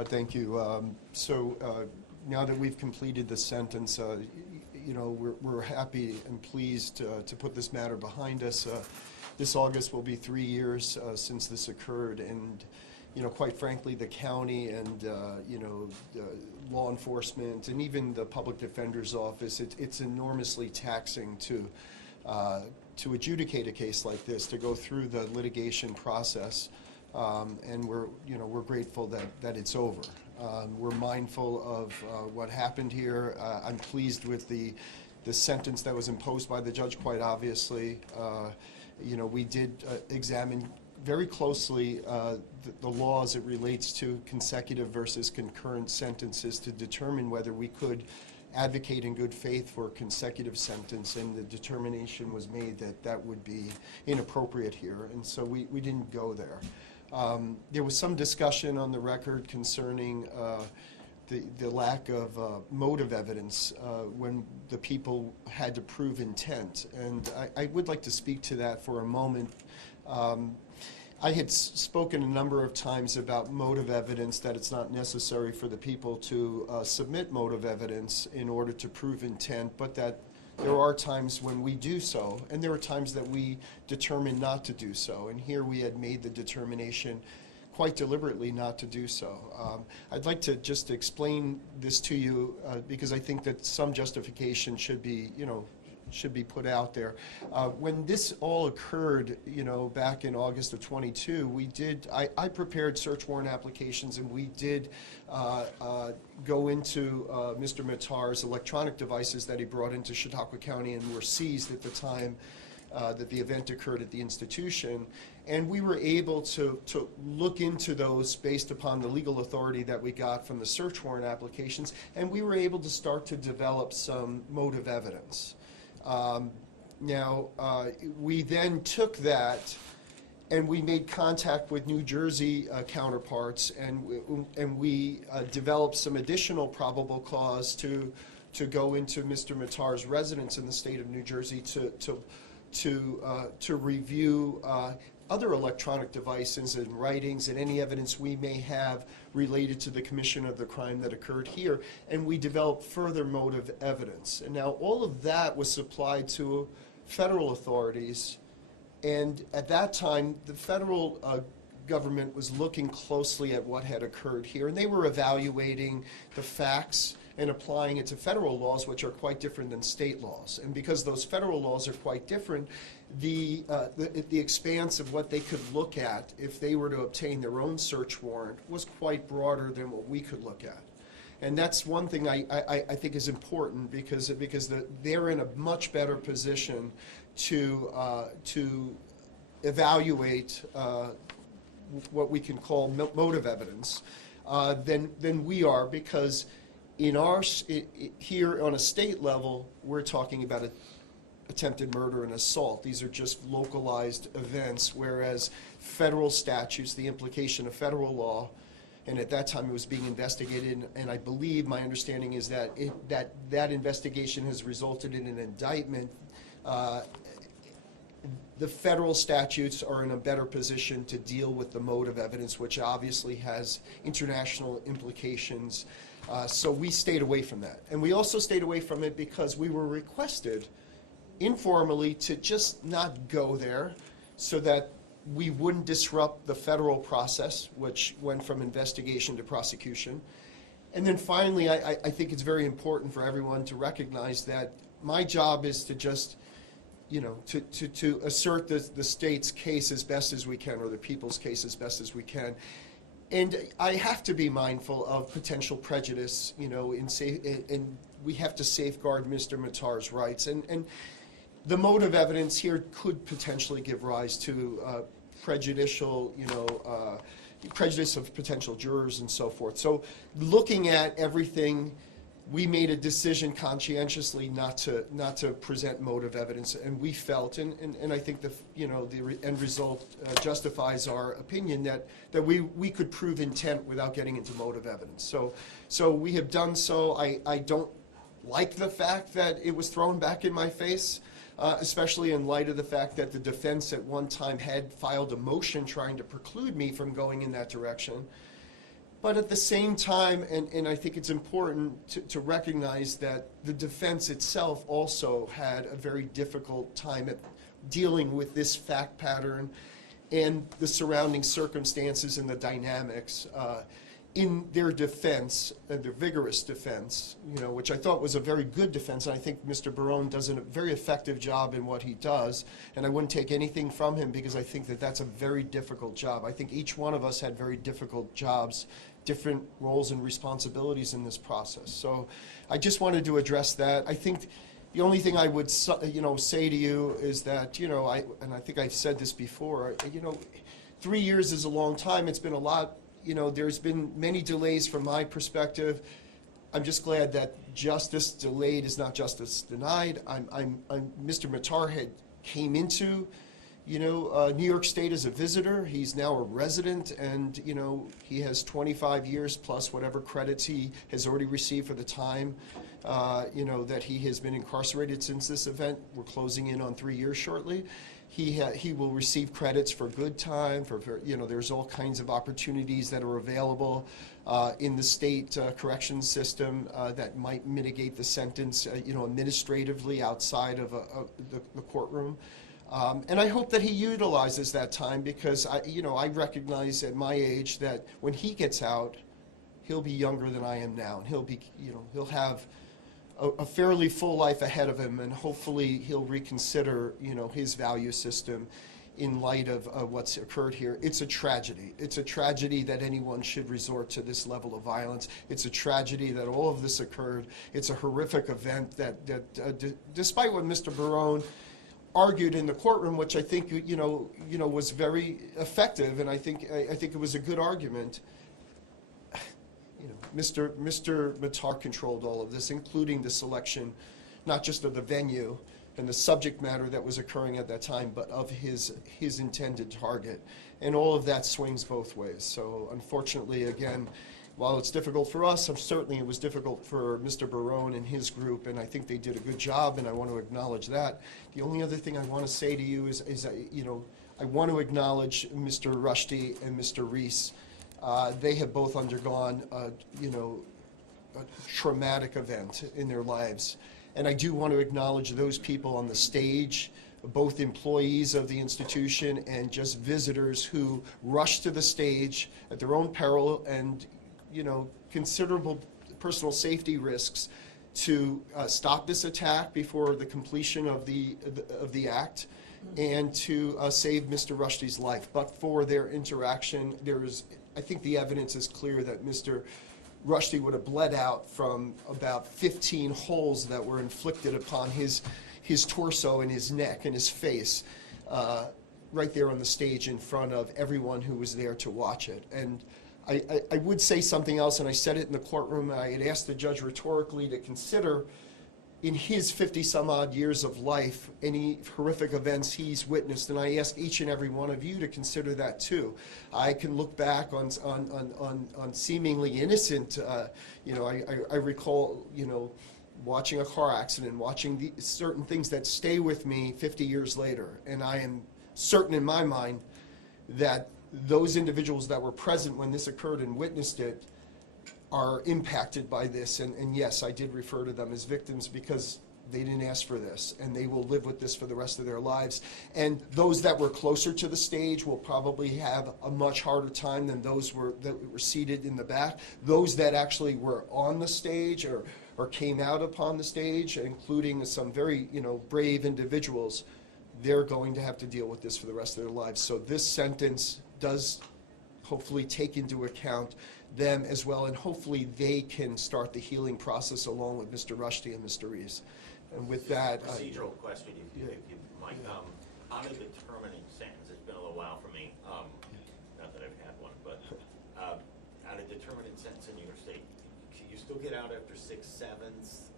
Thank you. Now that we've completed the sentence, we're happy and pleased to put this matter behind us. This August will be 3 years since this occurred, and quite frankly, the county and law enforcement and even the public defender's office, it's enormously taxing to adjudicate a case like this, to go through the litigation process. And we're grateful that it's over. We're mindful of what happened here. I'm pleased with the sentence that was imposed by the judge, quite obviously. We did examine very closely the law as it relates to consecutive versus concurrent sentences to determine whether we could advocate in good faith for a consecutive sentence, and the determination was made that that would be inappropriate here, and so we didn't go there. There was some discussion on the record concerning the lack of motive evidence when the people had to prove intent, and I would like to speak to that for a moment. I had spoken a number of times about motive evidence, that it's not necessary for the people to submit motive evidence in order to prove intent, but that there are times when we do so, and there are times that we determine not to do so. And here we had made the determination quite deliberately not to do so. I'd like to just explain this to you because I think that some justification should be put out there. When this all occurred, back in August of 22, I prepared search warrant applications, and we did go into Mr. Matar's electronic devices that he brought into Chautauqua County and were seized at the time that the event occurred at the institution. And we were able to look into those based upon the legal authority that we got from the search warrant applications, and we were able to start to develop some motive evidence. We then took that and we made contact with New Jersey counterparts, and we developed some additional probable cause to go into Mr. Matar's residence in the state of New Jersey to review other electronic devices and writings and any evidence we may have related to the commission of the crime that occurred here, and we developed further motive evidence. And now all of that was supplied to federal authorities, and at that time the federal government was looking closely at what had occurred here, and they were evaluating the facts and applying it to federal laws, which are quite different than state laws. And because those federal laws are quite different, the expanse of what they could look at if they were to obtain their own search warrant was quite broader than what we could look at. And that's one thing I think is important, because they're in a much better position to evaluate what we can call motive evidence than we are, because here on a state level, we're talking about attempted murder and assault. These are just localized events, whereas federal statutes, the implication of federal law, and at that time it was being investigated, and I believe my understanding is that that investigation has resulted in an indictment. The federal statutes are in a better position to deal with the motive evidence, which obviously has international implications. So we stayed away from that. And we also stayed away from it because we were requested informally to just not go there, so that we wouldn't disrupt the federal process, which went from investigation to prosecution. And then finally, I think it's very important for everyone to recognize that my job is to just to assert the state's case as best as we can, or the people's case as best as we can. And I have to be mindful of potential prejudice, and we have to safeguard Mr. Matar's rights. And the motive evidence here could potentially give rise to prejudicial, prejudice of potential jurors and so forth. So looking at everything, we made a decision conscientiously not to present motive evidence, and we felt, and I think the end result justifies our opinion that we could prove intent without getting into motive evidence. So we have done so. I don't like the fact that it was thrown back in my face, especially in light of the fact that the defense at one time had filed a motion trying to preclude me from going in that direction. But at the same time, and I think it's important to recognize that the defense itself also had a very difficult time at dealing with this fact pattern and the surrounding circumstances and the dynamics in their defense, their vigorous defense, which I thought was a very good defense. And I think Mr. Barone does a very effective job in what he does, and I wouldn't take anything from him because I think that that's a very difficult job. I think each one of us had very difficult jobs, different roles and responsibilities in this process. So I just wanted to address that. I think the only thing I would say to you is that, and I think I've said this before, 3 years is a long time. It's been a lot. There's been many delays from my perspective. I'm just glad that justice delayed is not justice denied. Mr. Matar had came into, New York State as a visitor. He's now a resident, and he has 25 years plus whatever credits he has already received for the time, that he has been incarcerated since this event. We're closing in on 3 years shortly. He will receive credits for good time, there's all kinds of opportunities that are available in the state corrections system that might mitigate the sentence, administratively outside of the courtroom. And I hope that he utilizes that time because I recognize at my age that when he gets out, he'll be younger than I am now, and he'll have a fairly full life ahead of him, and hopefully he'll reconsider, his value system in light of what's occurred here. It's a tragedy. It's a tragedy that anyone should resort to this level of violence. It's a tragedy that all of this occurred. It's a horrific event that despite what Mr. Barone argued in the courtroom, which I think was very effective, and I think it was a good argument. Mr. Matar controlled all of this, including the selection, not just of the venue and the subject matter that was occurring at that time, but of his intended target. And all of that swings both ways. So unfortunately, again, while it's difficult for us, certainly it was difficult for Mr. Barone and his group, and I think they did a good job, and I want to acknowledge that. The only other thing I want to say to you is that, I want to acknowledge Mr. Rushdie and Mr. Reese. They have both undergone, a traumatic event in their lives. And I do want to acknowledge those people on the stage, both employees of the institution and just visitors who rushed to the stage at their own peril and, considerable personal safety risks to stop this attack before the completion of the act and to save Mr. Rushdie's life. But for their interaction, I think the evidence is clear that Mr. Rushdie would have bled out from about 15 holes that were inflicted upon his torso and his neck and his face right there on the stage in front of everyone who was there to watch it. And I would say something else, and I said it in the courtroom, and I had asked the judge rhetorically to consider in his 50-some-odd years of life, any horrific events he's witnessed, and I ask each and every one of you to consider that too. I can look back on seemingly innocent, I recall, watching a car accident, watching certain things that stay with me 50 years later, and I am certain in my mind that those individuals that were present when this occurred and witnessed it are impacted by this, and yes, I did refer to them as victims because they didn't ask for this, and they will live with this for the rest of their lives. And those that were closer to the stage will probably have a much harder time than those that were seated in the back. Those that actually were on the stage or came out upon the stage, including some very brave individuals, they're going to have to deal with this for the rest of their lives. So this sentence does hopefully take into account them as well, and hopefully they can start the healing process along with Mr. Rushdie and Mr. Reese. And with that, procedural question, if you might, on a determining sentence, it's been a little while for me, not that I've had one, but on a determining sentence in New York State, can you still get out after 6/7? Is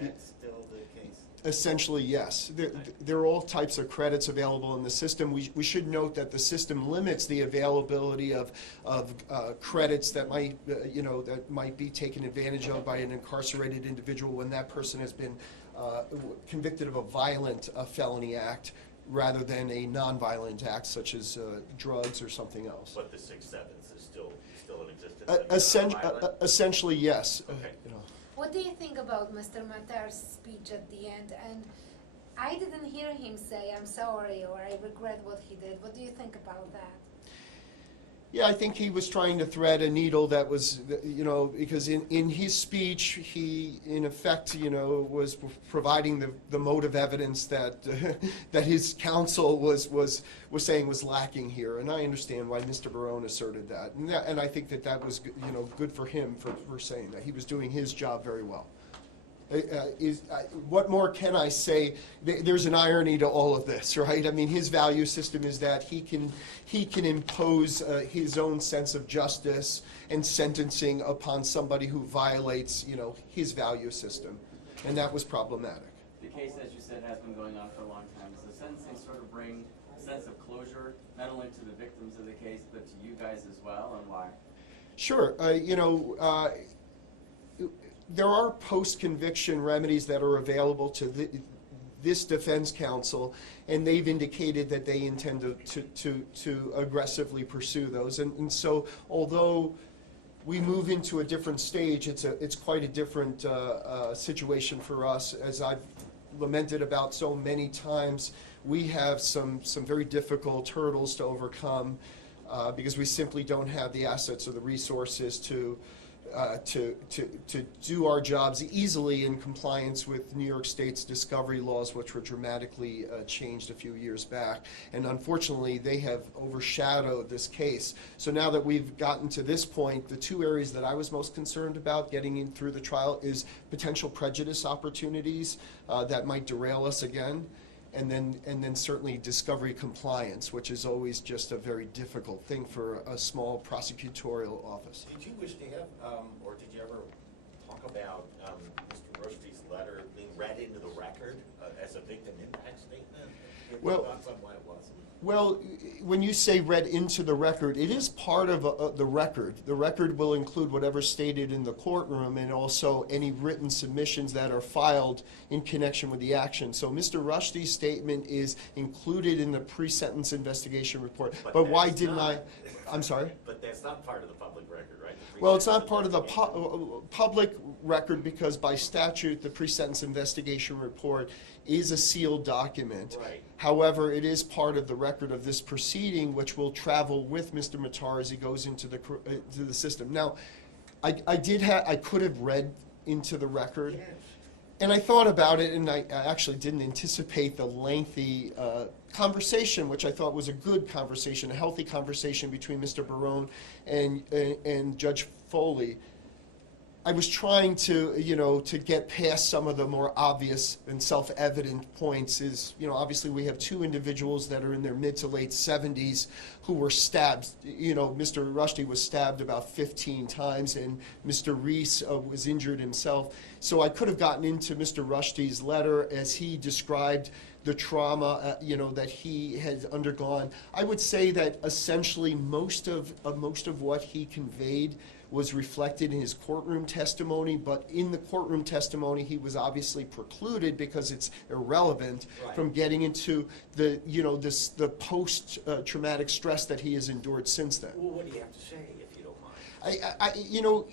that still the case? Essentially, yes. There are all types of credits available in the system. We should note that the system limits the availability of credits that might be taken advantage of by an incarcerated individual when that person has been convicted of a violent felony act rather than a nonviolent act such as drugs or something else. But the 6/7 is still an Essentially, yes. Okay. You know. What do you think about Mr. Matar's speech at the end? And I didn't hear him say, "I'm sorry," or "I regret what he did." What do you think about that? Yeah, I think he was trying to thread a needle that was, you know, because in his speech, he, in effect, you know, was providing the motive evidence that that his counsel was saying was lacking here. And I understand why Mr. Barone asserted that. And I think that was, you know, good for him for saying that. He was doing his job very well. What more can I say? There's an irony to all of this, right? I mean, his value system is that he can impose his own sense of justice and sentencing upon somebody who violates, you know, his value system, and that was problematic. The case, as you said, has been going on for a long time. Does the sentencing sort of bring a sense of closure, not only to the victims of the case, but to you guys as well, and why? Sure. You know, there are post-conviction remedies that are available to this defense counsel, and they've indicated that they intend to aggressively pursue those. And so, although we move into a different stage, it's quite a different situation for us. As I've lamented about so many times, we have some very difficult hurdles to overcome because we simply don't have the assets or the resources to do our jobs easily in compliance with New York State's discovery laws, which were dramatically changed a few years back. And unfortunately, they have overshadowed this case. So now that we've gotten to this point, the two areas that I was most concerned about getting in through the trial is potential prejudice opportunities that might derail us again. And then certainly discovery compliance, which is always just a very difficult thing for a small prosecutorial office. Did you wish to have, or did you ever talk about Mr. Rushdie's letter being read into the record as a victim impact statement? Well, thoughts on why it wasn't? Well, when you say read into the record, it is part of the record. The record will include whatever's stated in the courtroom and also any written submissions that are filed in connection with the action. So Mr. Rushdie's statement is included in the pre-sentence investigation report. But why didn't I'm sorry? But that's not part of the public record, right? Well, it's not part of the public record because by statute, the pre-sentence investigation report is a sealed document. Right. However, it is part of the record of this proceeding, which will travel with Mr. Matar as he goes into the system. Now, I could have read into the record, Yes. and I thought about it, and I actually didn't anticipate the lengthy conversation, which I thought was a good conversation, a healthy conversation between Mr. Barone and Judge Foley. I was trying to, you know, to get past some of the more obvious and self-evident points is, you know, obviously we have two individuals that are in their mid to late 70s who were stabbed. You know, Mr. Rushdie was stabbed about 15 times and Mr. Reese was injured himself. So I could have gotten into Mr. Rushdie's letter as he described the trauma, you know, that he had undergone. I would say that essentially most of what he conveyed was reflected in his courtroom testimony, but in the courtroom testimony, he was obviously precluded because it's irrelevant from getting into the, you know, the post-traumatic stress that he has endured since then. Well, what do you have to say, if you don't mind? You know,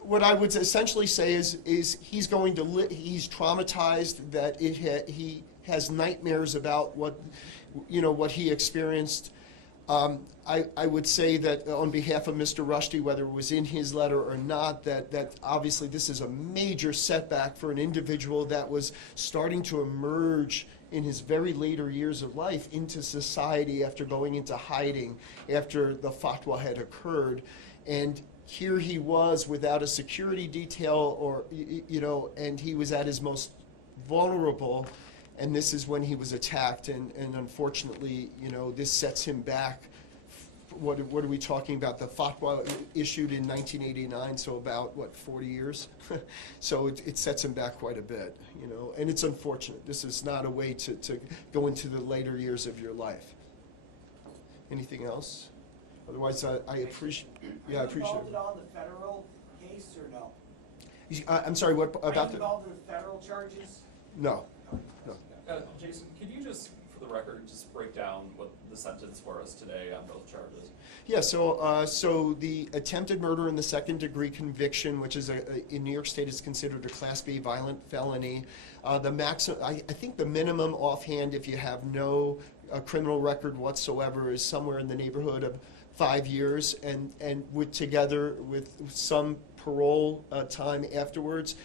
what I would essentially say is he's going to he's traumatized that he has nightmares about what, you know, what he experienced. I would say that on behalf of Mr. Rushdie, whether it was in his letter or not, that obviously this is a major setback for an individual that was starting to emerge in his very later years of life into society after going into hiding after the fatwa had occurred. And here he was without a security detail or, you know, and he was at his most vulnerable. And this is when he was attacked, and unfortunately, you know, this sets him back. What are we talking about? The fatwa issued in 1989, so about, 40 years? So it sets him back quite a bit, you know, and it's unfortunate. This is not a way to go into the later years of your life. Anything else? Otherwise, I appreciate. Yeah, I appreciate it. Are you involved at all in the federal case or no? I'm sorry. What Are about you involved in the federal charges? No. Jason, could you just, for the the record, just break down what the sentence for us today on both charges. Yeah, so the attempted murder in the second-degree conviction, which is in New York State is considered a Class B violent felony. I think the minimum offhand, if you have no criminal record whatsoever, is somewhere in the neighborhood of 5 years, and together with some parole time afterwards.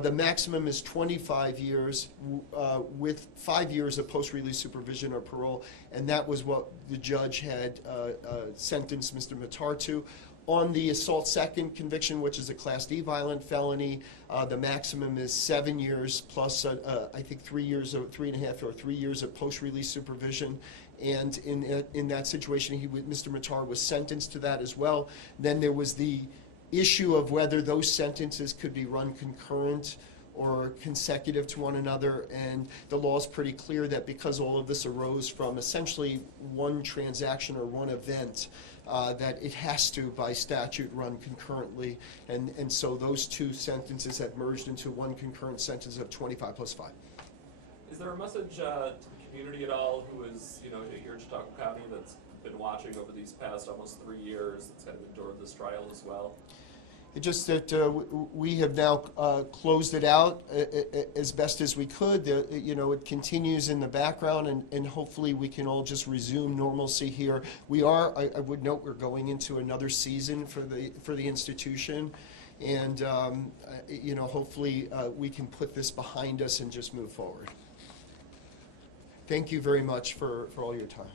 The maximum is 25 years with 5 years of post-release supervision or parole, and that was what the judge had sentenced Mr. Matar to. On the assault second conviction, which is a Class D violent felony, the maximum is 7 years plus, I think 3 and a half or 3 years of post-release supervision. And in that situation, Mr. Matar was sentenced to that as well. Then there was the issue of whether those sentences could be run concurrent or consecutive to one another, and the law is pretty clear that because all of this arose from essentially one transaction or one event, that it has to, by statute, run concurrently, and so those two sentences have merged into one concurrent sentence of 25 plus 5. Is there a message to the community at all who is, here in Chautauqua County that's been watching over these past almost 3 years, that's kind of endured this trial as well? It's just that we have now closed it out as best as we could. It continues in the background, and hopefully we can all just resume normalcy here. I would note, we're going into another season for the institution, and hopefully we can put this behind us and just move forward. Thank you very much for all your time.